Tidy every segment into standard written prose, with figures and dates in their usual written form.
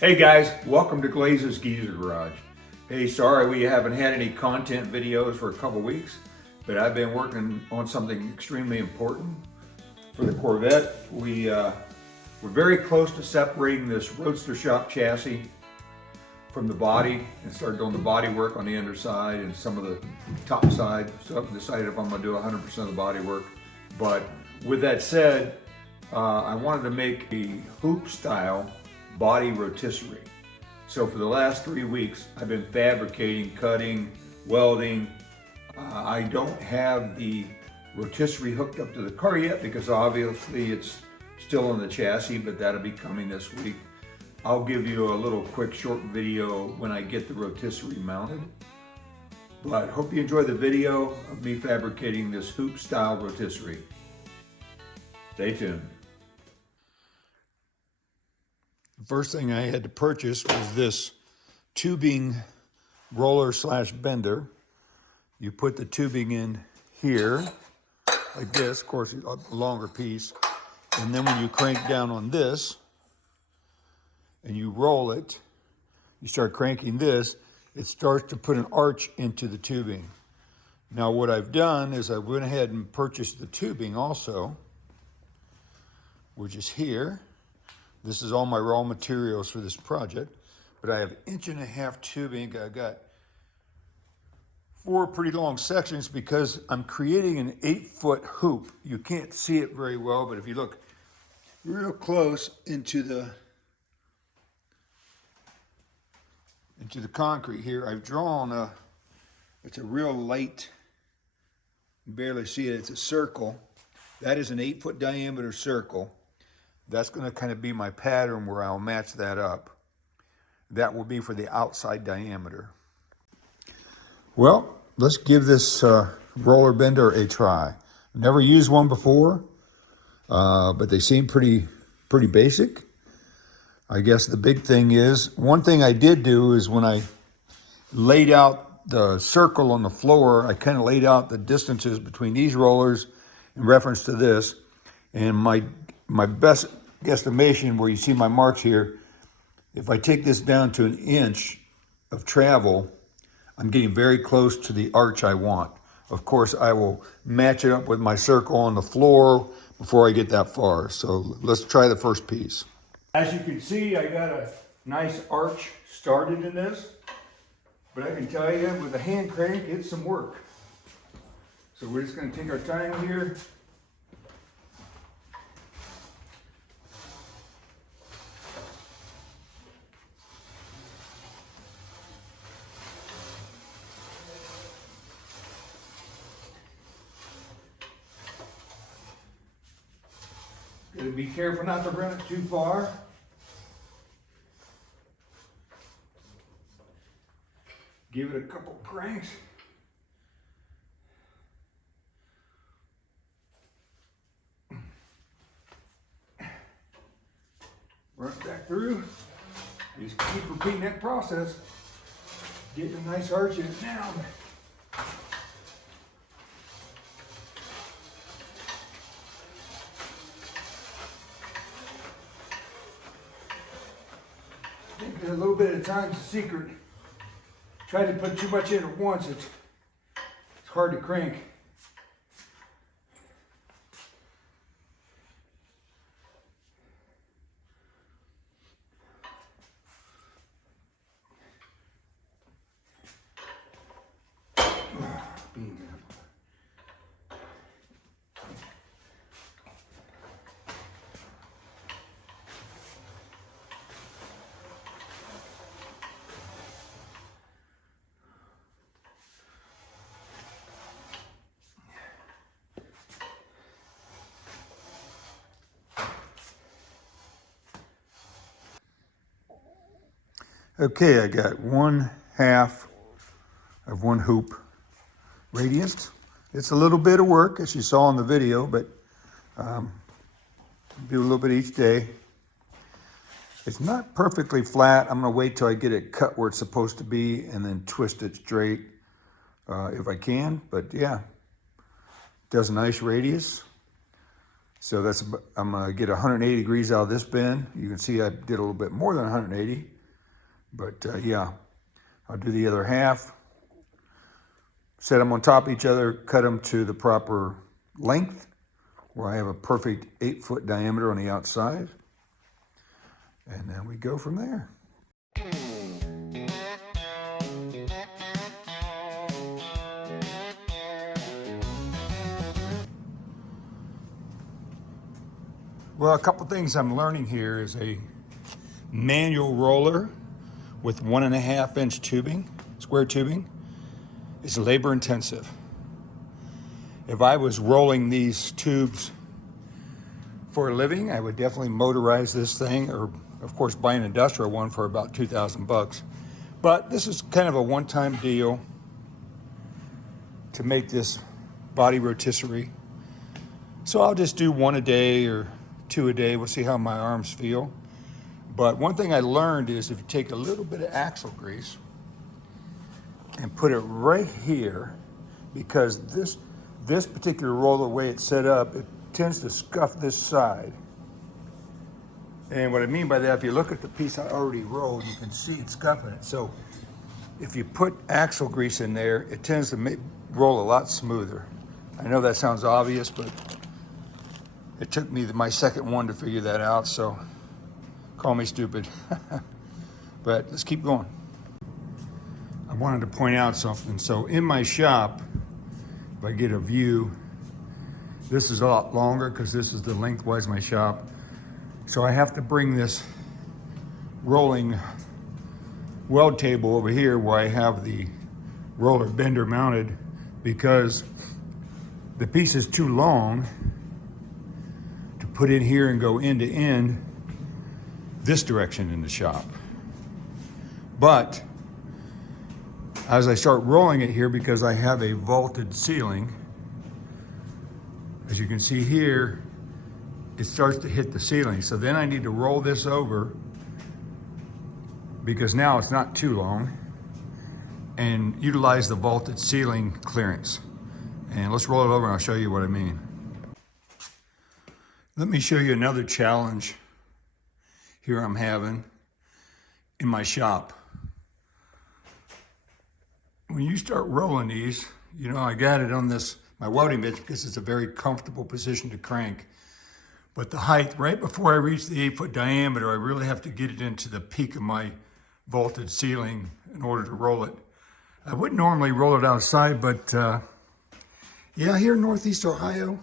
Hey guys, welcome to Glaze's Geezer Garage. Hey, sorry we haven't had any content videos for a couple weeks, but I've been working on something extremely important for the Corvette. We're very close to separating this Roadster Shop chassis from the body and start doing the body work on the underside and some of the top side. So I've decided if I'm gonna do 100% of the body work. But with that said, I wanted to make a hoop style body rotisserie. So for the last 3 weeks, I've been fabricating, cutting, welding. I don't have the rotisserie hooked up to the car yet because obviously it's still in the chassis, but that'll be coming this week. I'll give you a little quick short video when I get the rotisserie mounted. But hope you enjoy the video of me fabricating this hoop style rotisserie. Stay tuned. The first thing I had to purchase was this tubing roller slash bender. You put the tubing in here, like this, of course, a longer piece. And then when you crank down on this and you roll it, you start cranking this, it starts to put an arch into the tubing. Now what I've done is I went ahead and purchased the tubing also, which is here. This is all my raw materials for this project, but I have 1.5 inch tubing. I got 4 pretty long sections because I'm creating an 8-foot hoop. You can't see it very well, but if you look real close into the concrete here, I've drawn it's a real light, you barely see it, it's a circle. That is an 8-foot diameter circle. That's going to kind of be my pattern where I'll match that up. That will be for the outside diameter. Well, let's give this roller bender a try. Never used one before, but they seem pretty basic. I guess the big thing is, one thing I did do is when I laid out the circle on the floor, I kind of laid out the distances between these rollers in reference to this. And my best guesstimation, where you see my marks here, if I take this down to 1 inch of travel, I'm getting very close to the arch I want. Of course, I will match it up with my circle on the floor before I get that far. So let's try the first piece. As you can see, I got a nice arch started in this, but I can tell you with a hand crank, it's some work. So we're just going to take our time here. Gotta be careful not to run it too far. Give it a couple cranks. Run it back through. Just keep repeating that process. Getting a nice arch in it now. A little bit at a time is the secret. Try to put too much in at once, it's hard to crank. Okay, I got 1/2 of 1 hoop radius. It's a little bit of work, as you saw in the video, but do a little bit each day. It's not perfectly flat. I'm gonna wait till I get it cut where it's supposed to be and then twist it straight if I can, but yeah, does a nice radius. So that's, I'm gonna get 180 degrees out of this bend. You can see I did a little bit more than 180, but yeah, I'll do the other half. Set them on top of each other, cut them to the proper length, where I have a perfect 8-foot diameter on the outside. And then we go from there. Well, a couple things I'm learning here is a manual roller with 1.5 inch tubing, square tubing, is labor intensive. If I was rolling these tubes for a living, I would definitely motorize this thing, or of course buy an industrial one for about 2,000 bucks. But this is kind of a one-time deal to make this body rotisserie. So I'll just do 1 a day or 2 a day. We'll see how my arms feel. But one thing I learned is if you take a little bit of axle grease and put it right here, because this particular roller, way it's set up, it tends to scuff this side. And what I mean by that, if you look at the piece I already rolled, you can see it's scuffing it. So if you put axle grease in there, it tends to roll a lot smoother. I know that sounds obvious, but it took me my second one to figure that out, so call me stupid. But let's keep going. I wanted to point out something. So in my shop, if I get a view, this is a lot longer because this is the lengthwise of my shop. So I have to bring this rolling weld table over here where I have the roller bender mounted, because the piece is too long to put in here and go end to end this direction in the shop. But as I start rolling it here, because I have a vaulted ceiling, as you can see here, it starts to hit the ceiling. So then I need to roll this over, because now it's not too long, and utilize the vaulted ceiling clearance. And let's roll it over and I'll show you what I mean. Let me show you another challenge here I'm having in my shop. When you start rolling these, you know, I got it on this, my welding bit, because it's a very comfortable position to crank. But the height, right before I reach the 8-foot diameter, I really have to get it into the peak of my vaulted ceiling in order to roll it. I wouldn't normally roll it outside, but yeah, here in Northeast Ohio,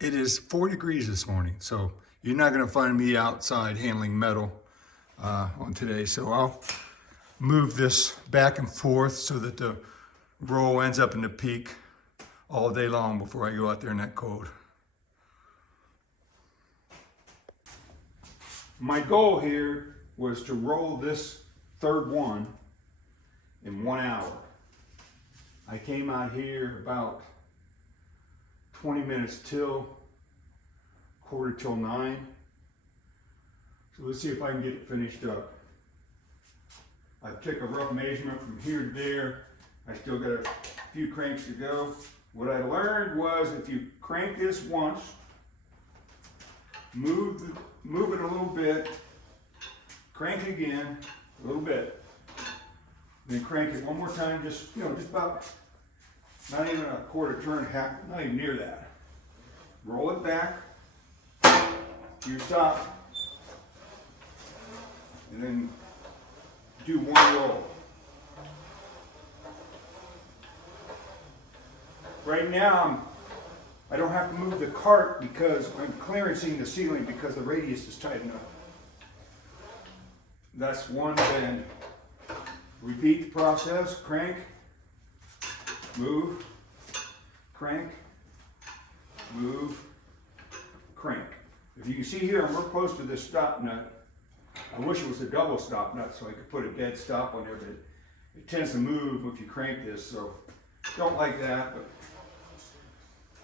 it is 4 degrees this morning. So you're not gonna find me outside handling metal on today. So I'll move this back and forth so that the roll ends up in the peak all day long before I go out there in that cold. My goal here was to roll this third one in 1 hour. I came out here about 20 minutes till 9:15. So let's see if I can get it finished up. I took a rough measurement from here to there. I still got a few cranks to go. What I learned was if you crank this once, move it a little bit, crank again a little bit, then crank it one more time, just, you know, just about, not even a quarter turn, half, not even near that. Roll it back to your stop, and then do one roll. Right now, I don't have to move the cart because I'm clearancing the ceiling because the radius is tight enough. That's one bend. Repeat the process, crank, move, crank, move, crank. If you can see here, I'm real close to this stop nut. I wish it was a double stop nut so I could put a dead stop on there, but it tends to move if you crank this, so don't like that, but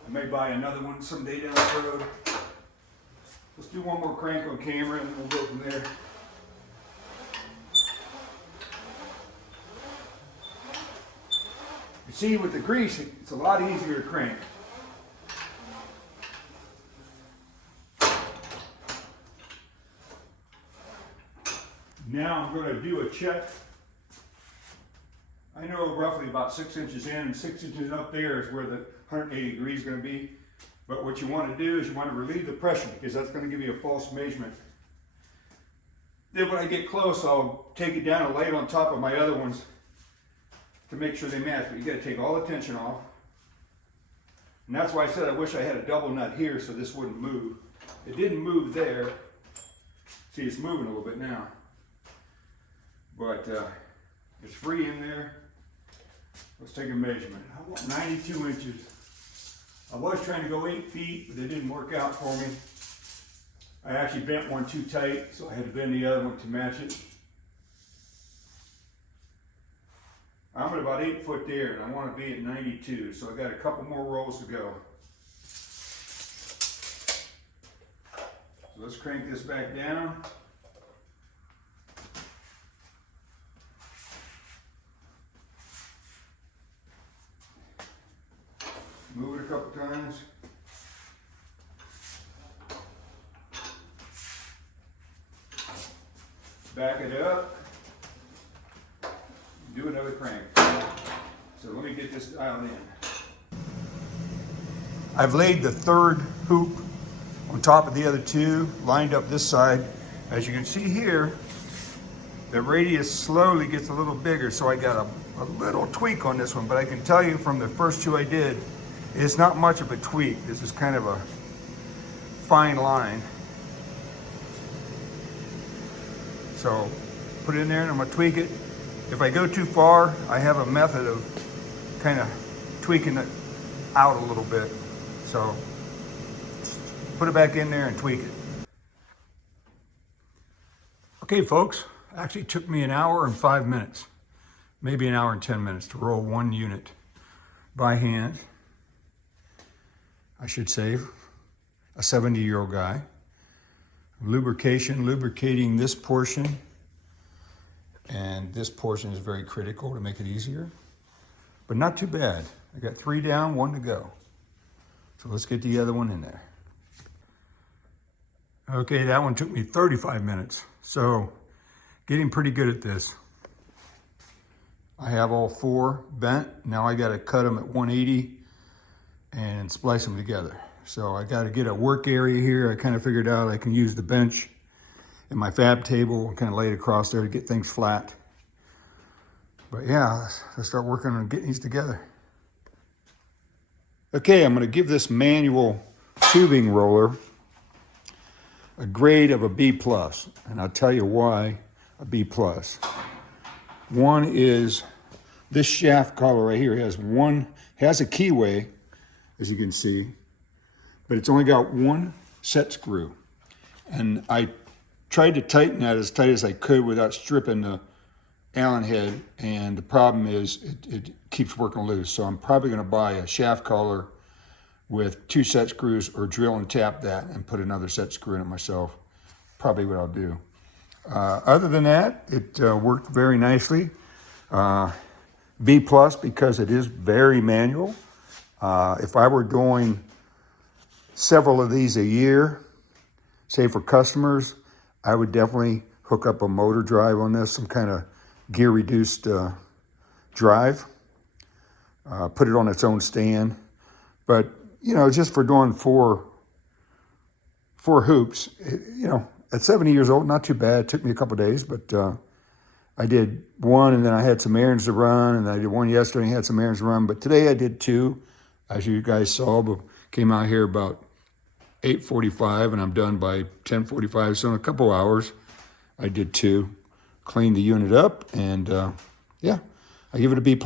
I may buy another one someday down the road. Let's do one more crank on camera and then we'll go from there. You see, with the grease, it's a lot easier to crank. Now I'm going to do a check. I know roughly about 6 inches in and 6 inches up there is where the 180 degrees is going to be. But what you want to do is you want to relieve the pressure because that's going to give you a false measurement. Then when I get close, I'll take it down and lay it on top of my other ones to make sure they match. But you got to take all the tension off. And that's why I said I wish I had a double nut here so this wouldn't move. It didn't move there. See, it's moving a little bit now. But it's free in there. Let's take a measurement. How about 92 inches? I was trying to go 8 feet, but it didn't work out for me. I actually bent one too tight, so I had to bend the other one to match it. I'm at about 8 foot there, and I want to be at 92, so I got a couple more rolls to go. So let's crank this back down. Move it a couple times. Back it up. Do another crank. So let me get this dialed in. I've laid the third hoop on top of the other two, lined up this side. As you can see here, the radius slowly gets a little bigger, so I got a little tweak on this one, but I can tell you from the first two I did, it's not much of a tweak. This is kind of a fine line. So put it in there and I'm gonna tweak it. If I go too far, I have a method of kind of tweaking it out a little bit. So put it back in there and tweak it. Okay, folks, actually took me 1 hour and 5 minutes, maybe 1 hour and 10 minutes to roll one unit by hand. I should say, a 70-year-old guy. Lubricating this portion, and this portion is very critical to make it easier, but not too bad. I got 3 down, 1 to go. So let's get the other one in there. Okay, that one took me 35 minutes, so getting pretty good at this. I have all 4 bent. Now I got to cut them at 180 and splice them together. So I got to get a work area here. I kind of figured out I can use the bench and my fab table and kind of lay it across there to get things flat. But yeah, let's start working on getting these together. Okay, I'm going to give this manual tubing roller a grade of a B+, and I'll tell you why a B+. One is this shaft collar right here has a keyway, as you can see, but it's only got 1 set screw. And I tried to tighten that as tight as I could without stripping the Allen head, and the problem is it keeps working loose. So I'm probably going to buy a shaft collar with 2 set screws, or drill and tap that and put another set screw in it myself. Probably what I'll do. Other than that, it worked very nicely. B+ because it is very manual. If I were doing several of these a year, say for customers, I would definitely hook up a motor drive on this, some kind of gear reduced drive, put it on its own stand. But, you know, just for doing four hoops, you know, at 70 years old, not too bad. It took me a couple days, but I did 1 and then I had some errands to run, and I did 1 yesterday and had some errands to run. But today I did 2, as you guys saw, but came out here about 8:45 and I'm done by 10:45. So in a couple hours, I did 2, cleaned the unit up, and yeah, I give it a B+.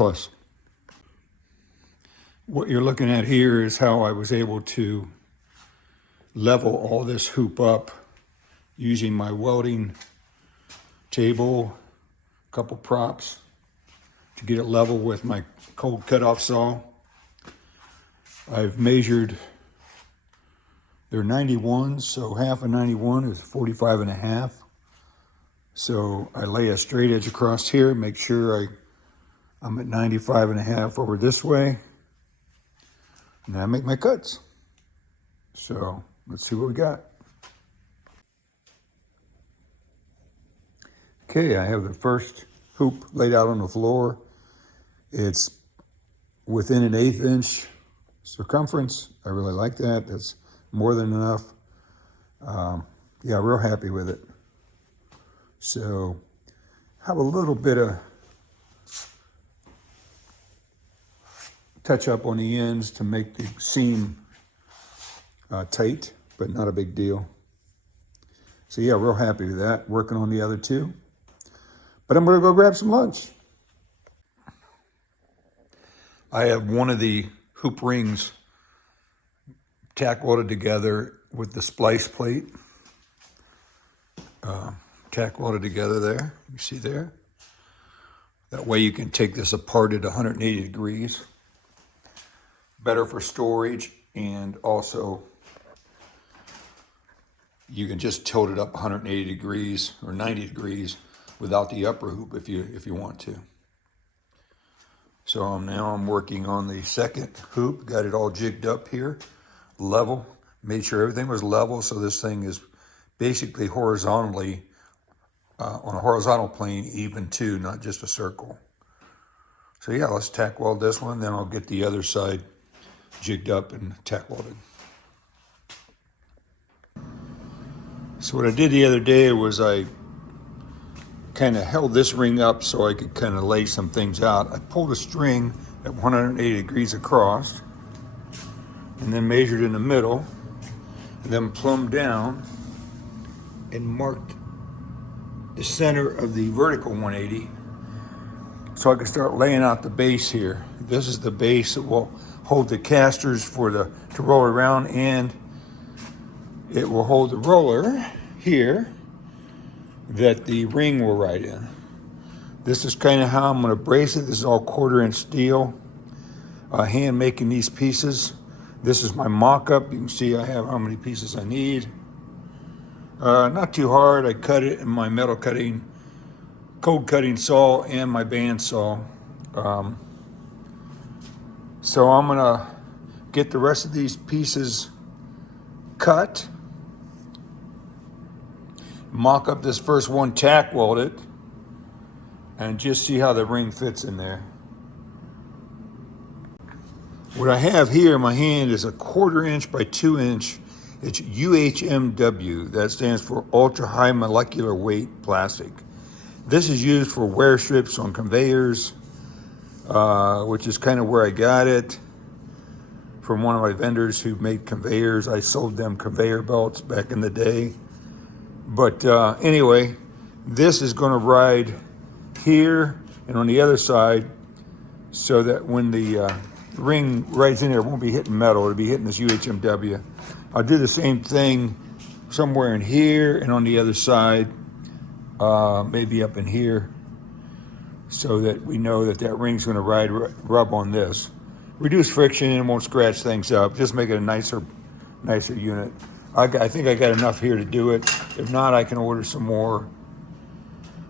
What you're looking at here is how I was able to level all this hoop up using my welding table, a couple props to get it level with my cold cutoff saw. I've measured, they're 91, so half of 91 is 45.5. So I lay a straight edge across here, make sure I'm at 95.5 over this way, and then I make my cuts. So let's see what we got. Okay, I have the first hoop laid out on the floor. It's within an 1/8 inch circumference. I really like that. That's more than enough. Yeah, real happy with it. So have a little bit of touch up on the ends to make the seam tight, but not a big deal. So yeah, real happy with that. Working on the other two. But I'm gonna go grab some lunch. I have one of the hoop rings tack welded together with the splice plate. Tack welded together there, you see there? That way you can take this apart at 180 degrees. Better for storage, and also you can just tilt it up 180 degrees or 90 degrees without the upper hoop if you want to. So now I'm working on the second hoop, got it all jigged up here, level, made sure everything was level, so this thing is basically horizontally, on a horizontal plane, even too, not just a circle. So yeah, let's tack weld this one, then I'll get the other side jigged up and tack welded. So what I did the other day was I kind of held this ring up so I could kind of lay some things out. I pulled a string at 180 degrees across and then measured in the middle and then plumbed down and marked the center of the vertical 180 so I could start laying out the base here. This is the base that will hold the casters to roll around, and it will hold the roller here that the ring will ride in. This is kind of how I'm going to brace it. This is all 1/4 inch steel. Hand making these pieces. This is my mock-up. You can see I have how many pieces I need. Not too hard. I cut it in my metal cutting, code cutting saw and my band saw. So I'm gonna get the rest of these pieces cut, mock up this first one, tack weld it, and just see how the ring fits in there. What I have here in my hand is a 1/4 inch by 2 inch. It's UHMW. That stands for ultra high molecular weight plastic. This is used for wear strips on conveyors, which is kind of where I got it from one of my vendors who made conveyors. I sold them conveyor belts back in the day. But anyway, this is going to ride here and on the other side so that when the ring rides in there, it won't be hitting metal, it'll be hitting this UHMW. I'll do the same thing somewhere in here and on the other side, maybe up in here, so that we know that that ring's going to rub on this. Reduce friction and won't scratch things up. Just make it a nicer unit. I think I got enough here to do it. If not, I can order some more.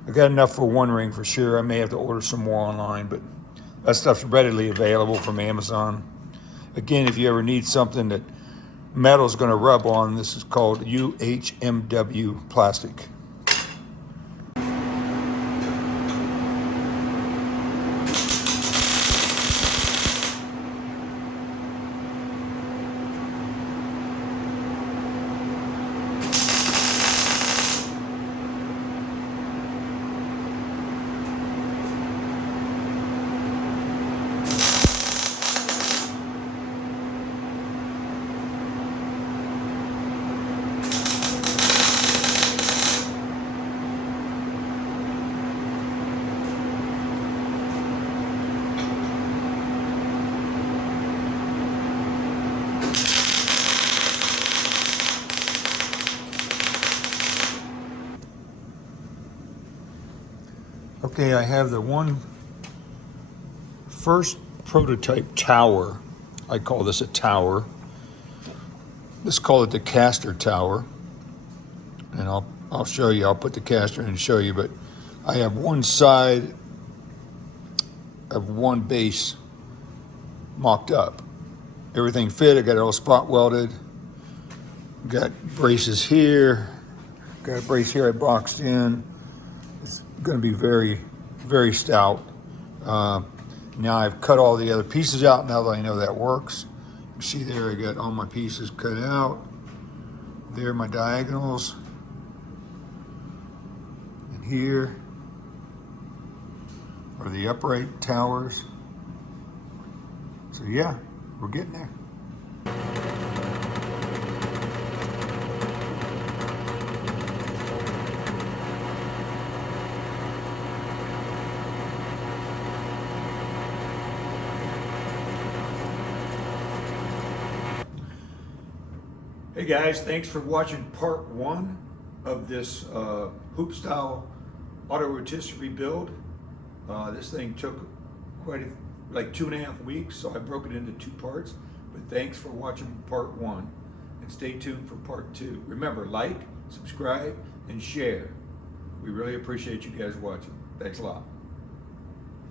I got enough for one ring for sure. I may have to order some more online, but that stuff's readily available from Amazon. Again, if you ever need something that metal's going to rub on, this is called UHMW plastic. Okay, I have the first prototype tower. I call this a tower. Let's call it the caster tower. And I'll show you, I'll put the caster in and show you, but I have one side of one base mocked up. Everything fit, I got it all spot welded. Got braces here, got a brace here I boxed in. going to be very, very stout. Now I've cut all the other pieces out now that I know that works. You see there, I got all my pieces cut out. There are my diagonals. And here are the upright towers. So yeah, we're getting there. Hey guys, thanks for watching part one of this hoop style auto rotisserie build. This thing took like 2.5 weeks, so I broke it into 2 parts. But thanks for watching part one, and stay tuned for part 2. Remember, like, subscribe, and share. We really appreciate you guys watching. Thanks a lot.